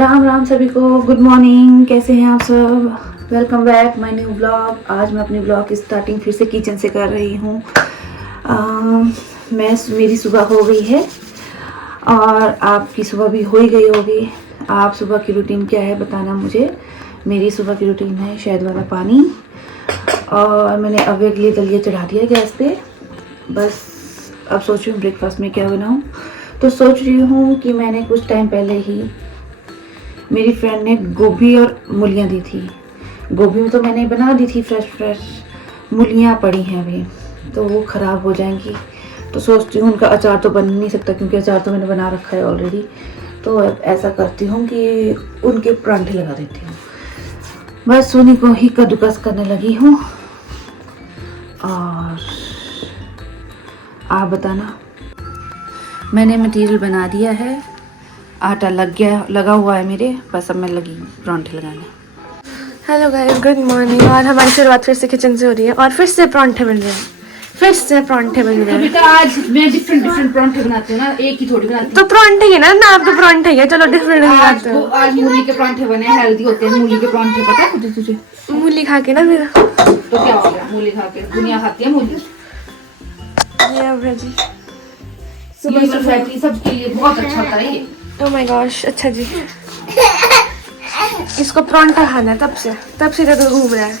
राम राम सभी को, good morning. कैसे हैं आप सब? Welcome back my new blog. आज मैं अपने ब्लॉग की स्टार्टिंग फिर से किचन से कर रही हूँ। मेरी सुबह हो गई है और आपकी सुबह भी हो ही गई होगी। आप सुबह की रूटीन क्या है बताना मुझे। मेरी सुबह की रूटीन है शहद वाला पानी और मैंने अव्य के लिए दलिया चढ़ा दिया गैस पे। बस अब सोच रही हूँ ब्रेकफास्ट में क्या बनाऊँ। तो सोच रही हूँ कि मैंने कुछ टाइम पहले ही मेरी फ्रेंड ने गोभी और मूलियाँ दी थी। गोभी तो मैंने बना दी थी फ्रेश, मूलियाँ पड़ी हैं अभी तो वो ख़राब हो जाएंगी। तो सोचती हूँ उनका अचार तो बन नहीं सकता क्योंकि अचार तो मैंने बना रखा है ऑलरेडी। तो अब ऐसा करती हूँ कि उनके परांठे लगा देती हूँ। बस उन्हीं को ही कद्दूकस करने लगी हूँ। और आप बताना। मैंने मटेरियल बना दिया है, आटा लगा हुआ है मेरे। बस अब मैं लगी परांठे लगाने। Hello guys, good morning. और हमारी शुरुआत फिर से किचन से हो रही है और फिर से परांठे बन रहे हैं। तो बेटा आज मैं डिफरेंट परांठे बनाती हूँ ना, एक ही थोड़ी बनाती तो परांठे ही है ना आप तो परांठे ही है। चलो डिफरेंट बनाते हो। आज मूली के परांठे बने, हेल्दी होते हैं मूली के परांठे। पता है तुझे? मूली खा के ना मेरा तो क्या हो गया, मूली खा के दुनिया खाती है मूली। ये जी सुबह फैटी सबके लिए बहुत अच्छा होता है ये। Oh my gosh. अच्छा जी, इसको परांठा खाना है तब से तो घूम रहा है।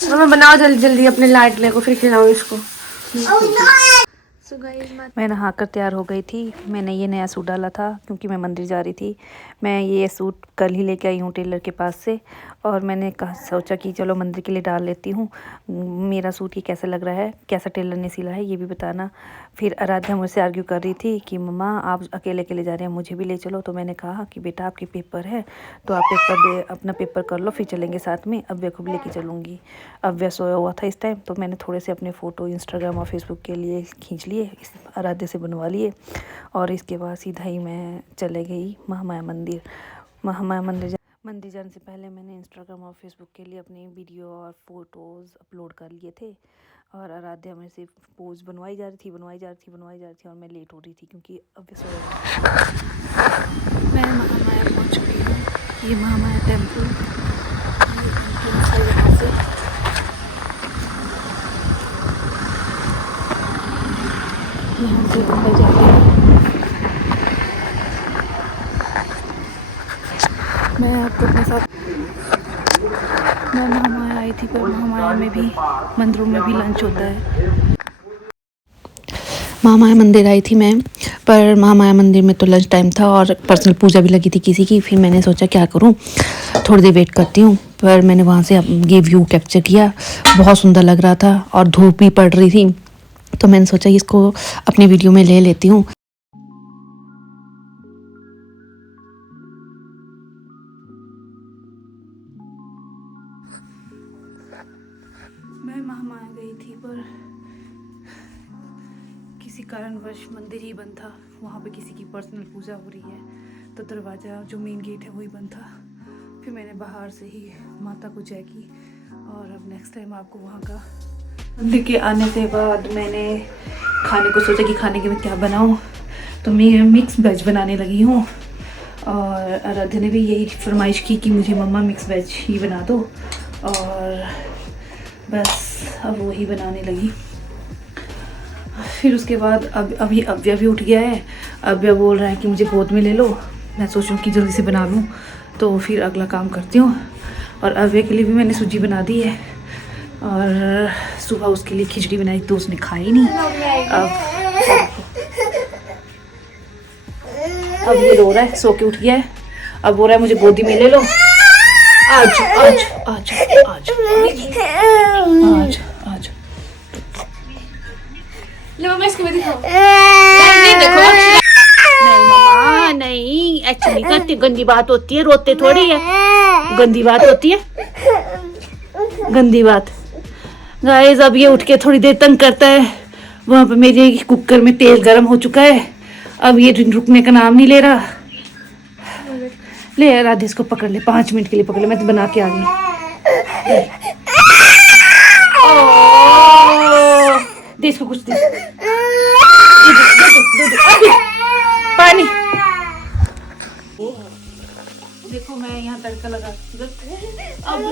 तो मैं बनाओ जल्दी जल्दी अपने लाडले को, फिर खिलाओ इसको। मैं नहा कर तैयार हो गई थी। मैंने ये नया सूट डाला था क्योंकि मैं मंदिर जा रही थी। मैं ये सूट कल ही लेके आई हूँ टेलर के पास से और मैंने सोचा कि चलो मंदिर के लिए डाल लेती हूँ। मेरा सूट ये कैसा लग रहा है, कैसा टेलर ने सिला है ये भी बताना। फिर आराध्या मुझसे आर्ग्यू कर रही थी कि मम्मा आप अकेले जा रहे हैं, मुझे भी ले चलो। तो मैंने कहा कि बेटा आपके पेपर है तो आप अपना पेपर कर लो, फिर चलेंगे साथ में। अव्य को भी लेके चलूँगी। अव्य सोया हुआ था इस टाइम तो मैंने थोड़े से अपने फ़ोटो इंस्टाग्राम और फेसबुक के लिए खींच लिए, आराध्या से बनवा लिए। और इसके बाद सीधा ही मैं चले गई महामाया मंदिर। महामाया मंदिर जाने से पहले मैंने इंस्टाग्राम और फेसबुक के लिए अपनी वीडियो और फोटोज़ अपलोड कर लिए थे। और आराध्या मेरे से पोज बनवाई जा रही थी और मैं लेट हो रही थी क्योंकि अब सोया मैं महामाया पहुंच चुकी हूँ। ये महामाया टेम्पल यहाँ से अंदर जाते हैं। मैं आपको अपने साथ मैं महामाया आई थी, पर महामाया में भी मंदिरों में भी लंच होता है। महामाया मंदिर आई थी मैं, पर महामाया मंदिर में तो लंच टाइम था और पर्सनल पूजा भी लगी थी किसी की। फिर मैंने सोचा क्या करूं, थोड़ी देर वेट करती हूं। पर मैंने वहां से ये व्यू कैप्चर किया, बहुत सुंदर लग रहा था और धूप भी पड़ रही थी। तो मैंने सोचा इसको अपनी वीडियो में ले लेती हूँ। मैं महामाया गई थी पर किसी कारणवश मंदिर ही बंद था। वहाँ पे किसी की पर्सनल पूजा हो रही है तो दरवाज़ा जो मेन गेट है वही बंद था। फिर मैंने बाहर से ही माता को जय की। और अब नेक्स्ट टाइम आपको वहाँ का मंदिर के आने के बाद मैंने खाने को सोचा कि खाने के में क्या बनाऊँ। तो मैं मिक्स वेज बनाने लगी हूँ और आराध्या ने भी यही फरमाइश की कि मुझे मम्मा मिक्स वेज ही बना दो। और बस अब वही बनाने लगी। फिर उसके बाद अभी अव्य भी उठ गया है। अव्य बोल रहा है कि मुझे गोद में ले लो। मैं सोचूं कि जल्दी से बना लूँ तो फिर अगला काम करती हूँ। और अव्य के लिए भी मैंने सूजी बना दी है और सुबह उसके लिए खिचड़ी बनाई तो उसने खाई नहीं। अब ये रो रहा है, सो के उठ गया है। अब बोल रहा है मुझे गोदी में ले लो। आज आज आज आज आज आज नहीं मम्मा नहीं, ऐसी नहीं करती, गंदी बात होती है। रोते थोड़ी है, गंदी बात होती है, गंदी बात। गाइस अब ये उठ के थोड़ी देर तंग करता है। वहां पे मेरे कुकर में तेल गर्म हो चुका है। अब ये रुकने का नाम नहीं ले रहा। ले राधे इसको पकड़ ले, 5 मिनट के लिए पकड़ ले, मैं तो बना के आ गई। दे इसको कुछ दे, दे, दे, दे, दे, दे, दे, पानी। देखो मैं यहाँ तड़का लगा। अब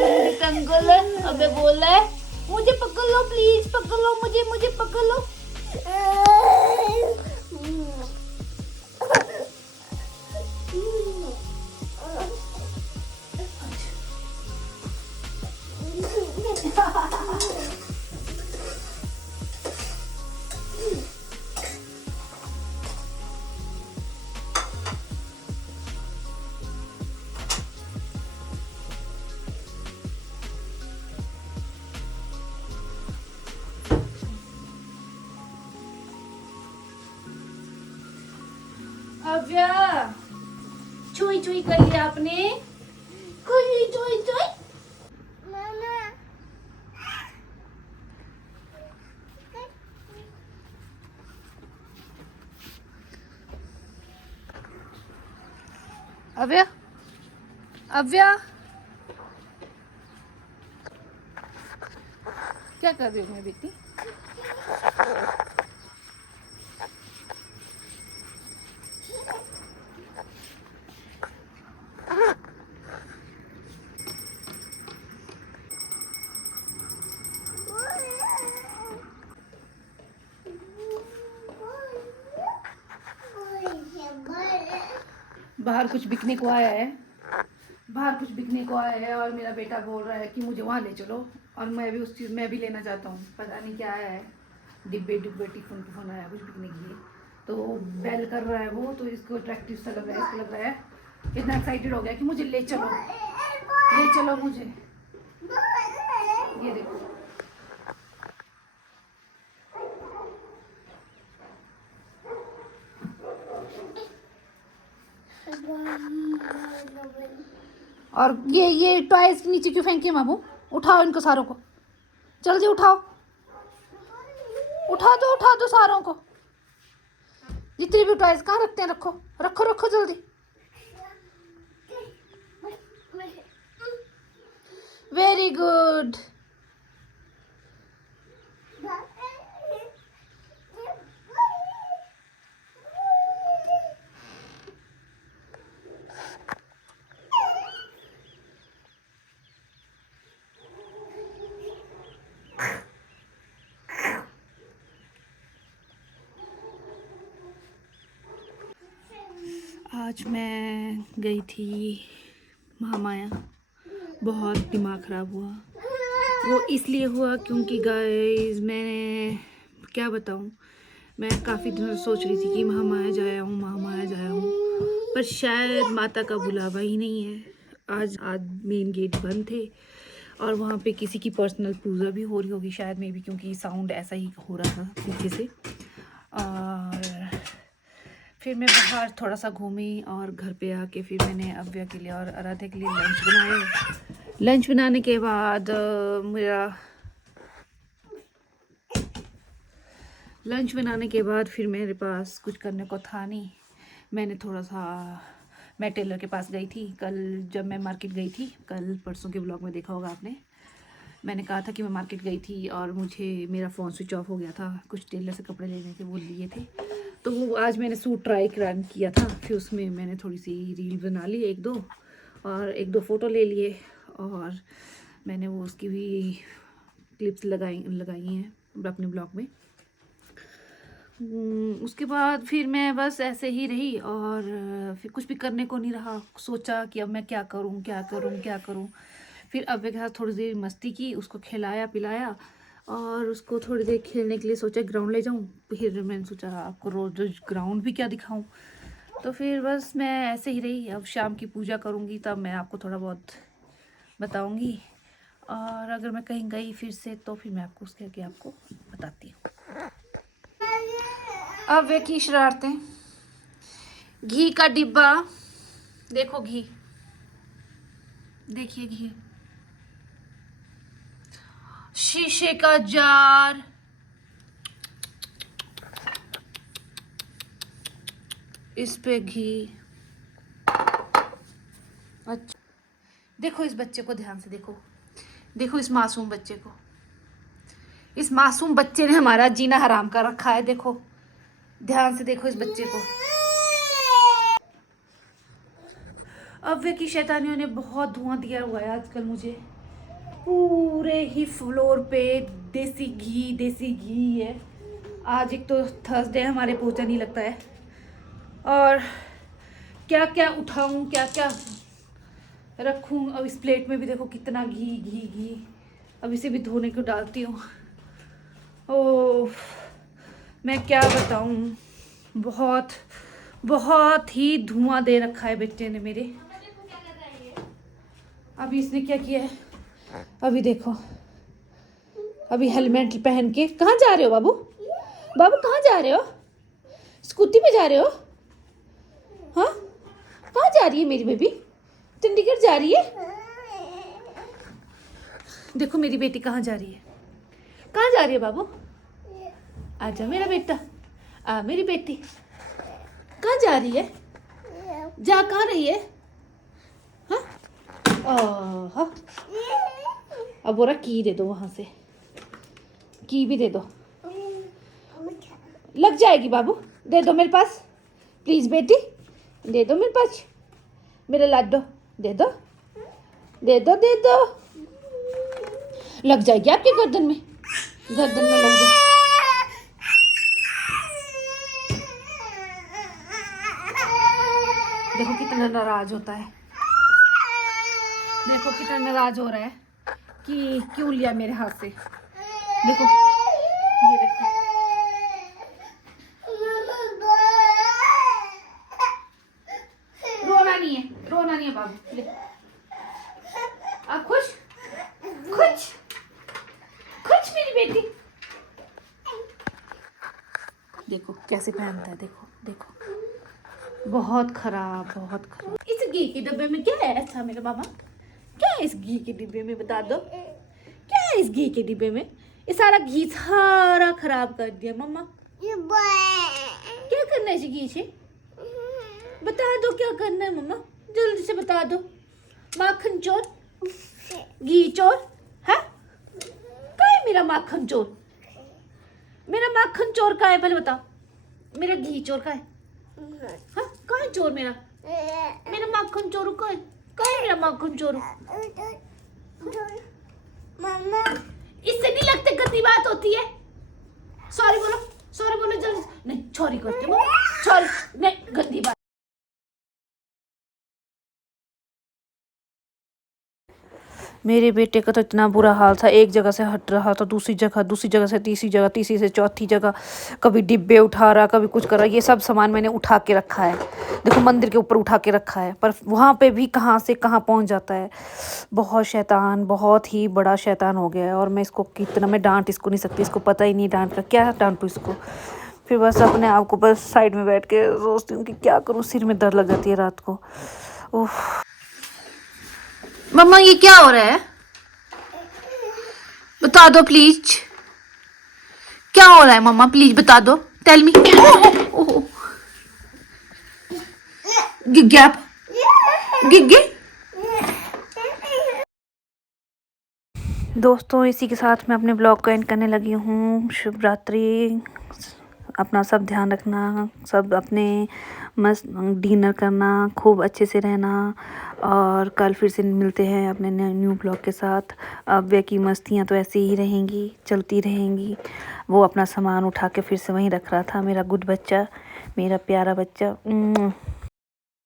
कंगल अबे बोल रहा है मुझे पकड़ लो प्लीज, पकड़ लो मुझे, मुझे पकड़ लो। अव्या चुई चुई कर लिया आपने, चुई चुई चुई। अव्या अव्या क्या कर रही हूँ मैं बेटी? बाहर कुछ बिकने को आया है, बाहर कुछ बिकने को आया है और मेरा बेटा बोल रहा है कि मुझे वहाँ ले चलो, और मैं भी उस चीज़ मैं भी लेना चाहता हूँ। पता नहीं क्या आया है, डिब्बे डिब्बे टिफिन टिफिन आया कुछ बिकने के लिए, तो बेल कर रहा है वो, तो इसको अट्रैक्टिव सा लग रहा है, इसको लग रहा है इतना एक्साइटेड हो गया कि मुझे ले चलो, ले चलो मुझे। ये देखो और ये टॉयज नीचे क्यों फेंके मामू? उठाओ इनको सारों को, जल्दी उठाओ, उठा दो सारों को। जितने भी टॉयज कहाँ रखते हैं, रखो रखो रखो जल्दी। Very good. आज मैं गई थी महामाया, बहुत दिमाग ख़राब हुआ। वो इसलिए हुआ क्योंकि गाइस मैंने क्या बताऊँ, मैं काफ़ी दिनों से सोच रही थी कि महामाया जाया हूँ, महामाया जाया हूँ, पर शायद माता का बुलावा ही नहीं है। आज मेन गेट बंद थे और वहाँ पे किसी की पर्सनल पूजा भी हो रही होगी शायद, मे बी, क्योंकि साउंड ऐसा ही हो रहा था पीछे से। और फिर मैं बाहर थोड़ा सा घूमी और घर पे आके फिर मैंने अव्या के लिए और आराध्या के लिए लंच बनाए। लंच बनाने के बाद फिर मेरे पास कुछ करने को था नहीं। मैं टेलर के पास गई थी कल, जब मैं मार्केट गई थी कल, परसों के ब्लॉग में देखा होगा आपने, मैंने कहा था कि मैं मार्केट गई थी और मेरा फ़ोन स्विच ऑफ हो गया था, कुछ टेलर से कपड़े लेने थे वो लिए थे, तो वो आज मैंने सूट ट्राई किया था। फिर उसमें मैंने थोड़ी सी रील बना ली, एक दो फ़ोटो ले लिए, और मैंने वो उसकी भी क्लिप्स लगाई हैं अपने ब्लॉग में। उसके बाद फिर मैं बस ऐसे ही रही और फिर कुछ भी करने को नहीं रहा। सोचा कि अब मैं क्या करूं। फिर अव्या के साथ थोड़ी देर मस्ती की, उसको खिलाया पिलाया और उसको थोड़ी देर खेलने के लिए सोचा ग्राउंड ले जाऊं। फिर मैंने सोचा आपको रोज ग्राउंड भी क्या दिखाऊं, तो फिर बस मैं ऐसे ही रही। अब शाम की पूजा करूंगी तब मैं आपको थोड़ा बहुत बताऊंगी, और अगर मैं कहीं गई फिर से तो फिर मैं आपको उसके आगे आपको बताती हूँ। अब वे की शरारतें, घी का डिब्बा देखो, घी देखिए, घी, शीशे का जार, इस पे घी। अच्छा देखो इस बच्चे को ध्यान से देखो इस मासूम बच्चे को, इस मासूम बच्चे ने हमारा जीना हराम कर रखा है। देखो ध्यान से देखो इस बच्चे को। अव्य की शैतानियों ने बहुत धुआं दिया हुआ है आजकल मुझे। पूरे ही फ्लोर पे देसी घी है। आज एक तो थर्सडे हमारे पोछा नहीं लगता है। और क्या क्या उठाऊं, क्या क्या रखूं। अब इस प्लेट में भी देखो कितना घी। अब इसे भी धोने को डालती हूँ। ओह, मैं क्या बताऊं, बहुत ही धुआं दे रखा है बेटे ने मेरे। अभी इसने क्या किया है, अभी देखो, अभी हेलमेट पहन के कहाँ जा रहे हो बाबू? बाबू कहाँ जा रहे हो? स्कूटी पे जा रहे हो? हाँ, कहाँ जा रही है मेरी बेबी? चंडीगढ़ जा रही है? देखो मेरी बेटी कहाँ जा रही है। कहाँ जा रही है बाबू? आजा मेरा बेटा, आ मेरी बेटी। कहाँ जा रही है? जा कहाँ रही है? हाँ, अब बोला की दे दो, वहां से की भी दे दो। लग जाएगी बाबू, दे दो मेरे पास प्लीज बेटी, दे दो मेरे पास, मेरा लाडो दे दो, दे दो, दे दो। लग जाएगी आपके गर्दन में, गर्दन में लग जाए। देखो कितना नाराज होता है, देखो कितना नाराज हो रहा है कि क्यों लिया मेरे हाथ से। देखो ये देखो, रोना नहीं है बाबू, ले। अब खुश मेरी बेटी। देखो कैसे पहनता है, देखो बहुत खराब। इस घी के डब्बे में क्या है अच्छा मेरे बाबा? क्या है इस घी के डिब्बे में, बता दो क्या है इस घी के डिब्बे में? ये सारा घी सारा खराब कर दिया मम्मा। क्या करना है इस घी से? बता दो क्या करना है मम्मा, जल्दी से बता दो। माखन चोर, घी चोर है? क्या है मेरा माखन चोर? मेरा माखन चोर का है, पहले बताओ। मेरा घी चोर का है? हाँ, कहाँ है चोर मेरा? मेरा माखन चोर का है? कहाँ है मेरा माखन चोर? मम्मा, इससे नहीं लगते गंदी बात होती है। सॉरी बोलो जल्दी। नहीं सॉरी करते मम्मा, सॉरी नहीं, गंदी बात। मेरे बेटे का तो इतना बुरा हाल था, एक जगह से हट रहा था दूसरी जगह से तीसरी से चौथी जगह, कभी डिब्बे उठा रहा, कभी कुछ कर रहा। ये सब सामान मैंने उठा के रखा है, देखो मंदिर के ऊपर उठा के रखा है, पर वहाँ पे भी कहाँ से कहाँ पहुँच जाता है। बहुत शैतान, बहुत ही बड़ा शैतान हो गया है। और मैं इसको कितना, मैं डांट इसको नहीं सकती, इसको पता ही नहीं डांट का, क्या डांटूँ इसको। फिर बस अपने आप को बस साइड में बैठ के सोचती हूँ कि क्या करूँ, सिर में दर्द लग जाती है रात को। ओह मम्मा, ये क्या हो रहा है? बता दो प्लीज, क्या हो रहा है मम्मा, प्लीज बता दो, टेल मी। गैप गिग्गे। दोस्तों इसी के साथ मैं अपने ब्लॉग को एंड करने लगी हूँ। शुभ रात्रि। अपना सब ध्यान रखना, सब अपने मस्त डिनर करना, खूब अच्छे से रहना। और कल फिर से मिलते हैं अपने न्यू ब्लॉग के साथ। अव्य की मस्तियाँ तो ऐसे ही रहेंगी, चलती रहेंगी। वो अपना सामान उठा के फिर से वहीं रख रहा था, मेरा गुड बच्चा, मेरा प्यारा बच्चा।